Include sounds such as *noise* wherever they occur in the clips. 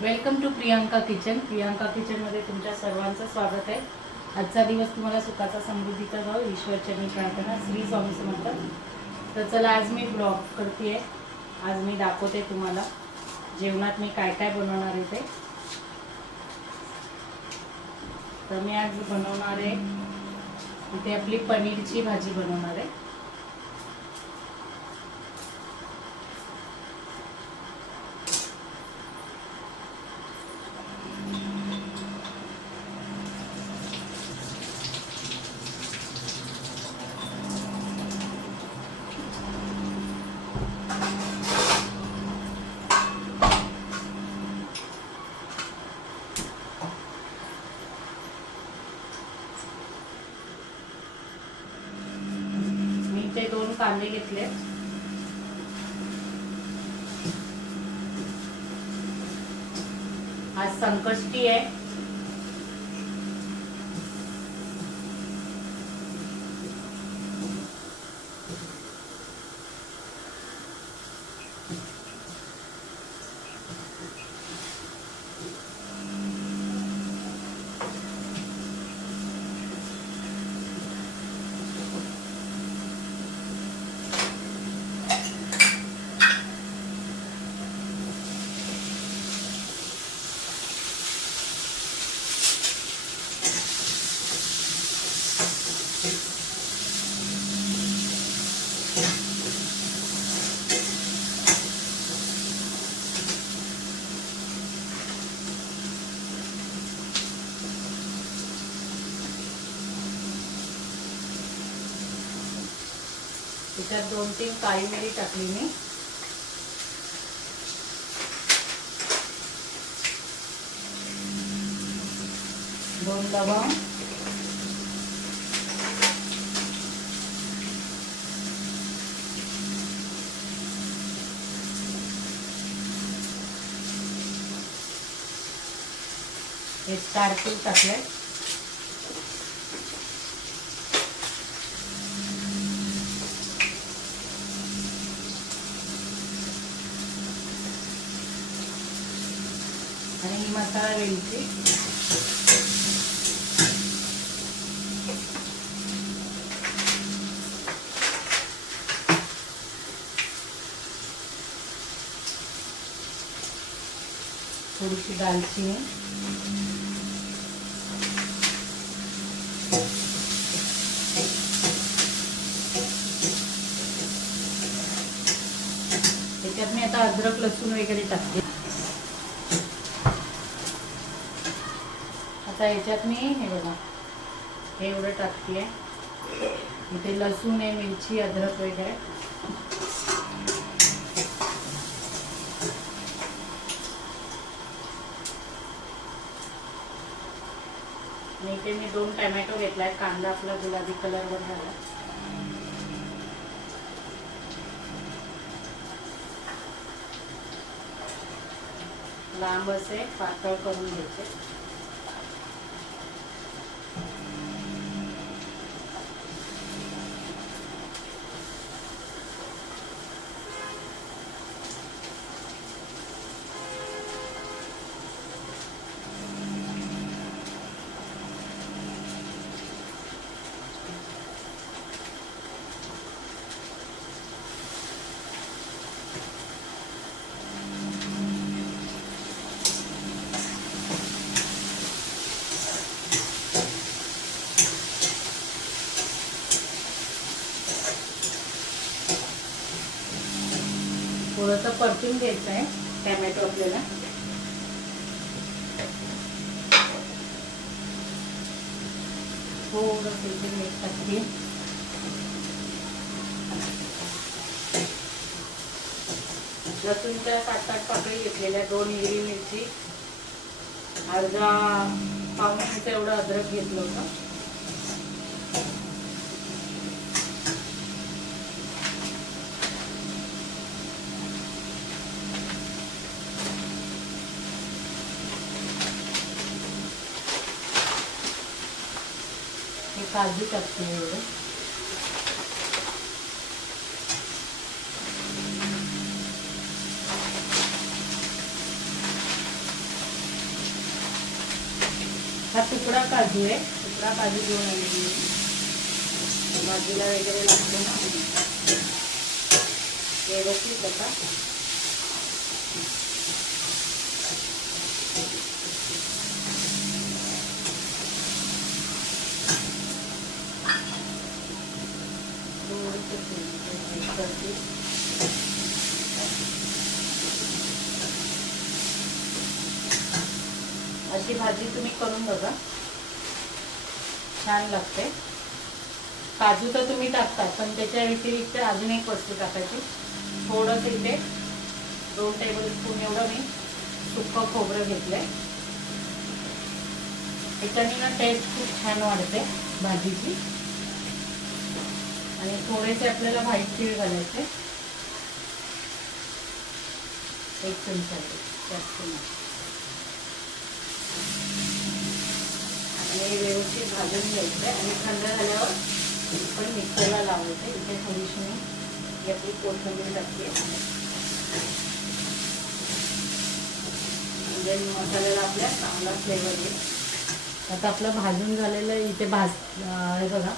Welcome to Priyanka kitchen. Priyanka किचनमध्ये तुमच्या सर्वांचं स्वागत आहे. आजचा दिवस तुम्हाला सुखाचा समृद्धीचा जाऊ ईश्वरचरणी प्रार्थना श्री स्वामी समर्थ. तर चला आज मी ब्लॉग करते आज मी दाखवते तुम्हाला जेवणात मी काय काय बनवणार आहे ते. तर मी आज बनवणार आहे इथे आपली पनीरची भाजी बनवणार आहे मी ते दोन कांदे घेतले. आज संकष्टी आहे. त्याच्यात दोन तीन काळी मिरी टाकली मी. दोन लवंग. हे चार फूल टाकले आणि ही मसाला वेलची. थोडीशी दालचिनी. त्याच्यात मी आता अद्रक लसूण वगैरे टाकते. आता याच्यात मी हे बघा. हे एवढं टाकते. इथे लसूण आहे मिरची अद्रक वगैरे. आणि इथे मी दोन टॅमॅटो घेतलाय कांदा आपला गुलाबी कलरवर झाला. लांब असे पातळ करून घ्यायचे. थोडंसं परतून घ्यायचं आहे टॅमॅटो आपल्याला. थोडंसं इथे मीठ टाकते लसूणच्या सात आठ पाकळी घेतलेल्या दोन हिरवी मिरची. अर्धा पाऊस एवढं अद्रक घेतलं होतं. काजू टाकते एवढं. हा तुकडा काजू आहे. तुकडा काजू घेऊन आलेली बाजूला वगैरे लागतो ना. व्यवस्थित होता अशी भाजी तुम्ही करून बघा. छान लागते. काजू तर तुम्ही टाकता पण त्याच्या व्यतिरिक्त अजून एक वस्तू टाकायची. थोडं इथे दोन टेबल स्पून एवढं मी सुक्कं खोबरं घेतलंय. त्याच्याने ना टेस्ट खूप छान वाढते भाजीची. आणि थोडेसे आपल्याला व्हाईट तीळ घालायचे. एक चमचा जास्त आणि व्यवस्थित भाजून घ्यायचं. आणि थंड झाल्यावर पण मिक्सरला लावायचं. इथे थोडीशी मी ही आपली कोथिंबीर टाकते. म्हणजे मसाल्याला आपल्या चांगला फ्लेवर येईल. आता आपलं भाजून झालेलं इथे भाज हे बघा.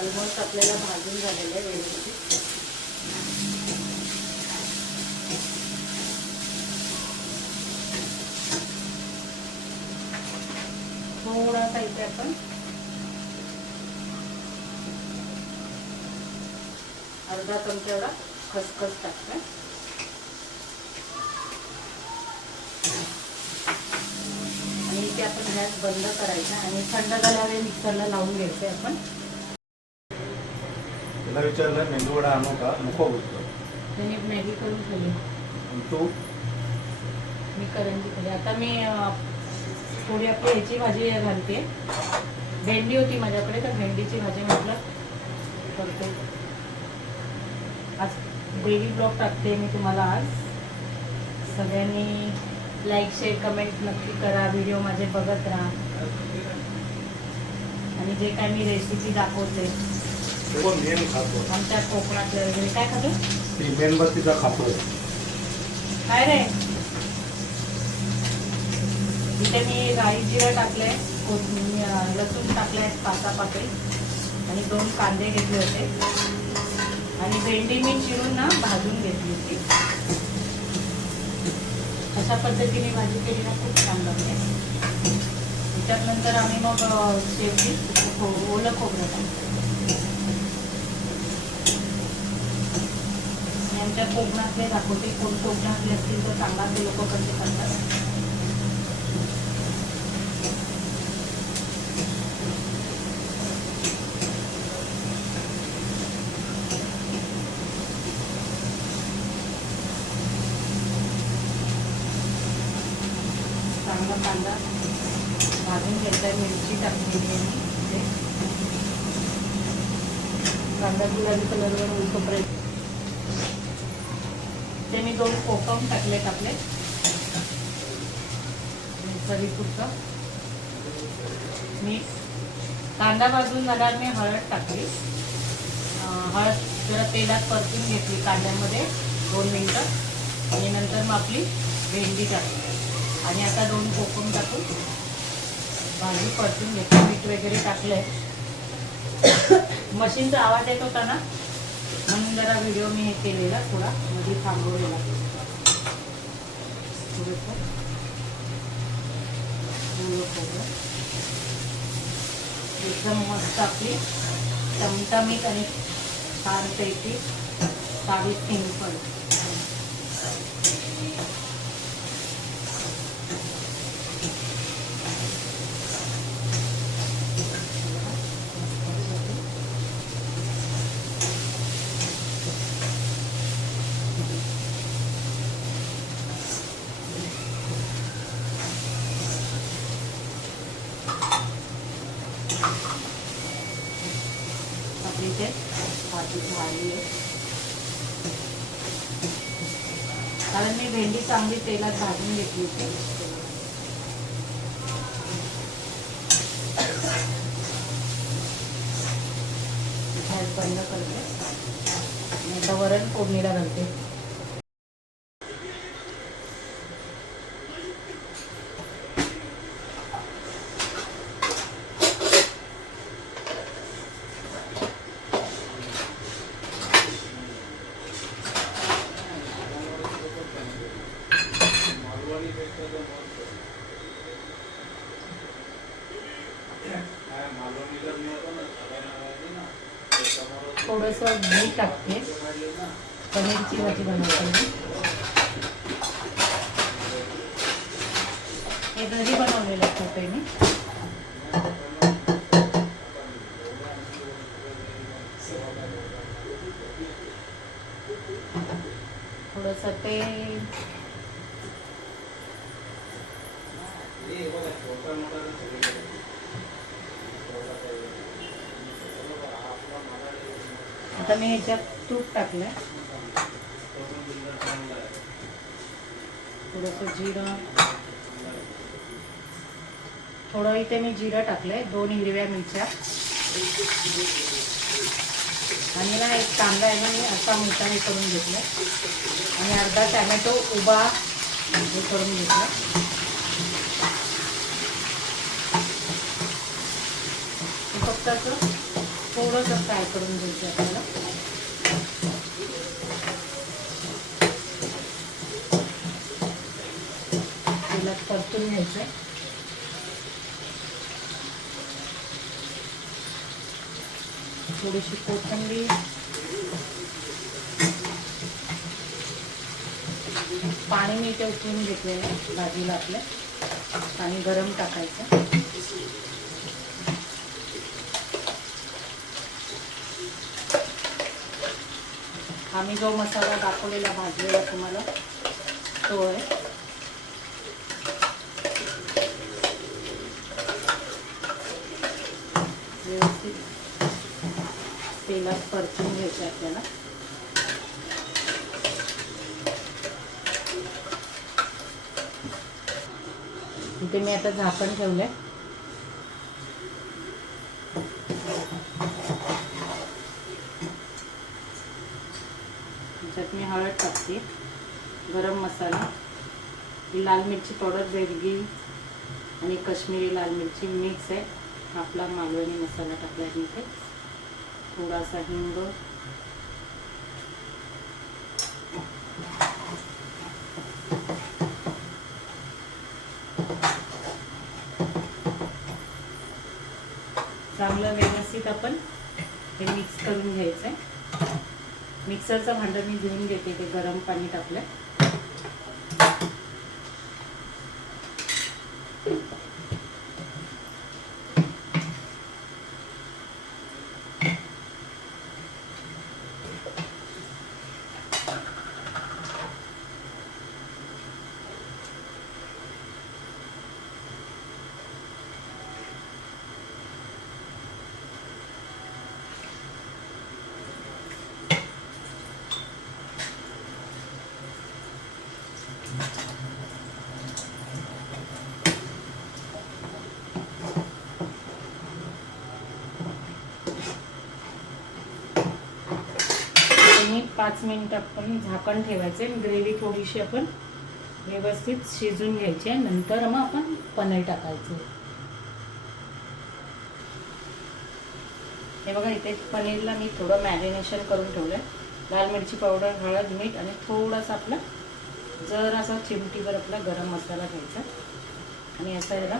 ऑलमोस्ट आपल्याला भाजून झालेलं आहे व्यवस्थित. थोडासा इथे आपण अर्धा चमचा एवढा खसखस टाकतोय. आणि इथे आपण गॅस बंद करायचा आणि थंड झाल्यावर मिक्सरला लावून घ्यायचंय आपण. त्याला विचारलं मेंदूवडा आणू का? नको बोलतो त्यांनी मॅगी करून ठेवली. तू? मी करंजी केली आता मी अं, थोडी आपली ह्याची भाजी घालते. भेंडी होती माझ्याकडे तर भेंडीची भाजी म्हटलं करते. आज डेली ब्लॉग टाकते मी तुम्हाला आज. सगळ्यांनी लाईक शेअर कमेंट नक्की करा. व्हिडिओ माझे बघत राहा. आणि जे काय मी रेसिपी दाखवते ते मेन खातो? आमच्या कोकणातले वगैरे काय खातो? ती मेणबत्तीचा खातो. काय रे? इथे मी राई जिरं टाकलंय लसूण टाकलाय पाचा पाकळी आणि दोन कांदे घेतले होते. आणि भेंडी मी चिरून ना भाजून घेतली होती. अशा पद्धतीने भाजी केली ना खूप छान लागते. त्याच्यात नंतर आम्ही मग शेवटी ओलं खोबरं टाकतो आमच्या कोकणातले दाखवते कोण कोकणातले असतील तर सांगा ते लोक कसे करतात चांगला कांदा भाजून घ्यायचा मिरची टाकलेली आहे मी इथे. कांदा गुलाबी कलरवर उलटोपर्यंत ते मी दोन कोकम टाकलेत आपले. चवीपुरतं मीठ कांदा भाजून झाल्यावर मी हळद टाकली. हळद जरा तेलात परतून घेतली कांद्यामध्ये दोन मिनटं. आणि नंतर मग आपली भेंडी टाकली. आणि आता दोन कोकम टाकून भाजी परतून घेतली. मीठ वगैरे टाकलंय. *coughs* मशीनचा आवाज येत होता ना? म्हणून जरा व्हिडिओ मी हे केलेला थोडा मध्ये थांबवलेला. एकदम मस्त आपली चमचमीत आणि छानपैकी साडी सिंपल आपली इथे आहे. कारण मी भेंडी चांगली तेलात भाजून घेतली होती. बंद करते. वरण फोडणीला घालते थोडंसं घी टाकते पनीरची भाजी बनवते मी हे घरी बनवलेलं होतं मी थोडंसं ते आता मी ह्याच्यात तूप टाकलं थोडंसं जिरं. थोडं इथे मी जिरं टाकलंय दोन हिरव्या मिरच्या. आणि ना एक कांदा आहे ना मी असा मोठा हे करून घेतला आणि अर्धा टॅमॅटो उभा म्हणजे हे करून घेतला फक्त असं थोडंसं फ्राय करून घ्यायचं आपल्याला. तेलात परतून घ्यायचं थोडीशी कोथिंबीर. पाणी मी इथे उकळून घेतलेलं आहे भाजीला आपल्या पाणी गरम टाकायचं. आम्ही जो मसाला दाखवलेला भाजलेला तुम्हाला तो आहे व्यवस्थित तेलात परतून घ्यायचे आपल्याला ते मी आता झाकण ठेवलंय. त्याच्यात मी हळद टाकते गरम मसाला ही लाल मिरची पावडर बेलगी आणि काश्मीरी लाल मिरची मिक्स आहे. आपला मालवणी मसाला टाकला आहे मी इथे. थोडासा हिंग. चांगलं व्यवस्थित आपण हे मिक्स करून घ्यायचं आहे मिक्सरचं भांडं मी धुवून घेते ते गरम पाणी टाकलं आणि पाच मिनिट आपण झाकण ठेवायचे ग्रेव्ही थोडीशी आपण व्यवस्थित शिजून घ्यायची आहे. नंतर मग आपण पनीर टाकायचं. हे बघा इथे पनीरला मी थोडं मॅरिनेशन करून ठेवलं आहे लाल मिरची पावडर हळद मीठ आणि थोडासा आपला जर असा चिमटीवर आपला गरम मसाला घ्यायचा. आणि असं याला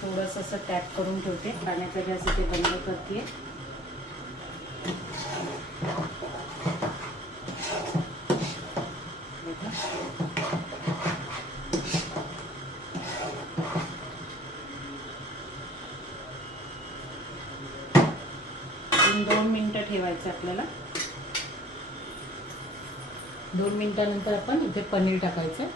थोडंसं असं टॅप करून ठेवते. पाण्याचा गॅस इथे बंद करते दोन मिनिटं ठेवायचं आपल्याला. दोन मिनिटानंतर आपण इथे पनीर टाकायचं.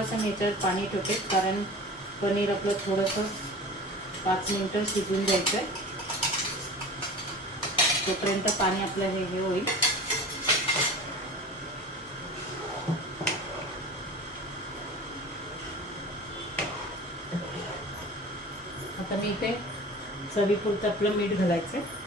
थोडंसं मी पाणी ठेवते कारण पनीर आपलं थोडंसं पाच मिनटं शिजून जायचं आहे तोपर्यंत पाणी आपलं हे हे होईल. आता मी इथे चवीपुरतं आपलं मीठ घालायचं आहे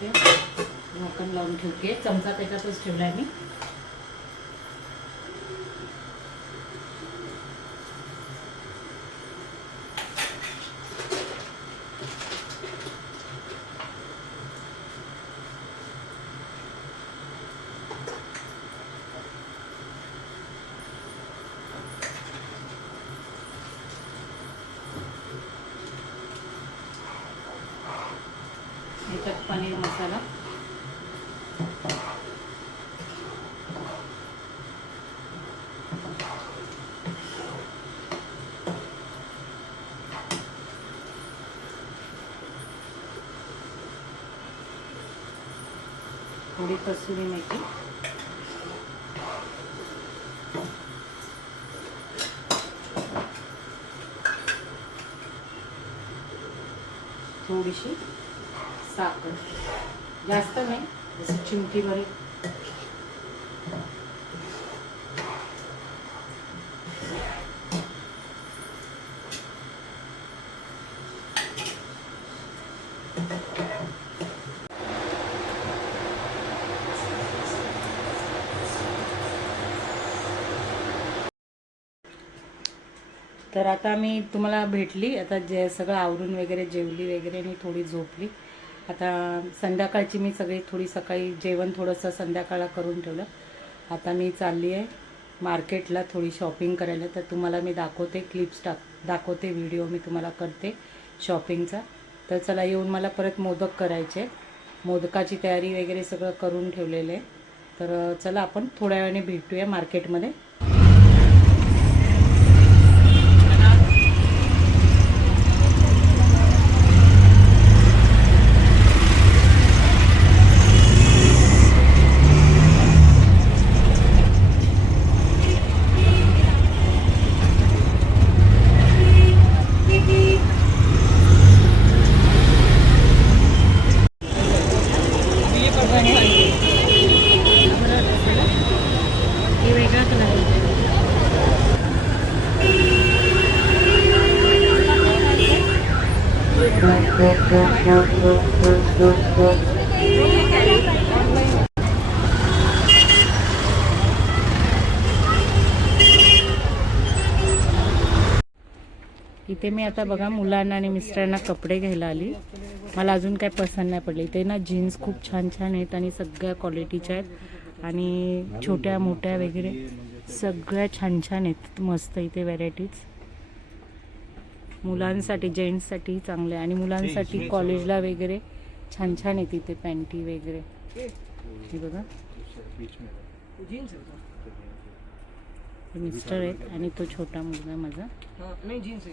ते झाकण लावून ठेवते चमचा त्याच्यातच आहे मी. पनीर मसाला. थोडी कसुरी मेथी. थोडीशी साखर. जास्त नाही जसं चिमटीभर तर आता मी तुम्हाला भेटली आता जे सगळं आवरून वगैरे जेवली वगैरे मी थोडी झोपली. आता संध्याकाळची मी सगळी थोडी सकाळी जेवण थोडंसं संध्याकाळला करून ठेवलं. आता मी चालली आहे मार्केटला थोडी शॉपिंग करायला. तर तुम्हाला मी दाखवते क्लिप्स टाक दाखवते व्हिडिओ मी तुम्हाला करते शॉपिंगचा. तर चला येऊन मला परत मोदक करायचे मोदकाची तयारी वगैरे सगळं करून ठेवलेलं आहे. तर चला आपण थोड्या वेळाने भेटूया मार्केटमध्ये. इथे मी आता बघा मुलांना आणि मिस्टरांना कपडे घ्यायला आली. मला अजून काय पसंत नाही पडले. इथे ना जीन्स खूप छान छान आहेत आणि सगळ्या क्वालिटीच्या आहेत. आणि छोट्या मोठ्या वगैरे सगळ्या छान छान आहेत. मस्त इथे व्हरायटीज मुलांसाठी जेंट्ससाठी चांगले आहे. आणि मुलांसाठी कॉलेजला वगैरे छान छान आहेत इथे पॅन्टी वगैरे. हे बघा. मिस्टर आहेत आणि तो छोटा मुलगा माझा. नाही जीन्स है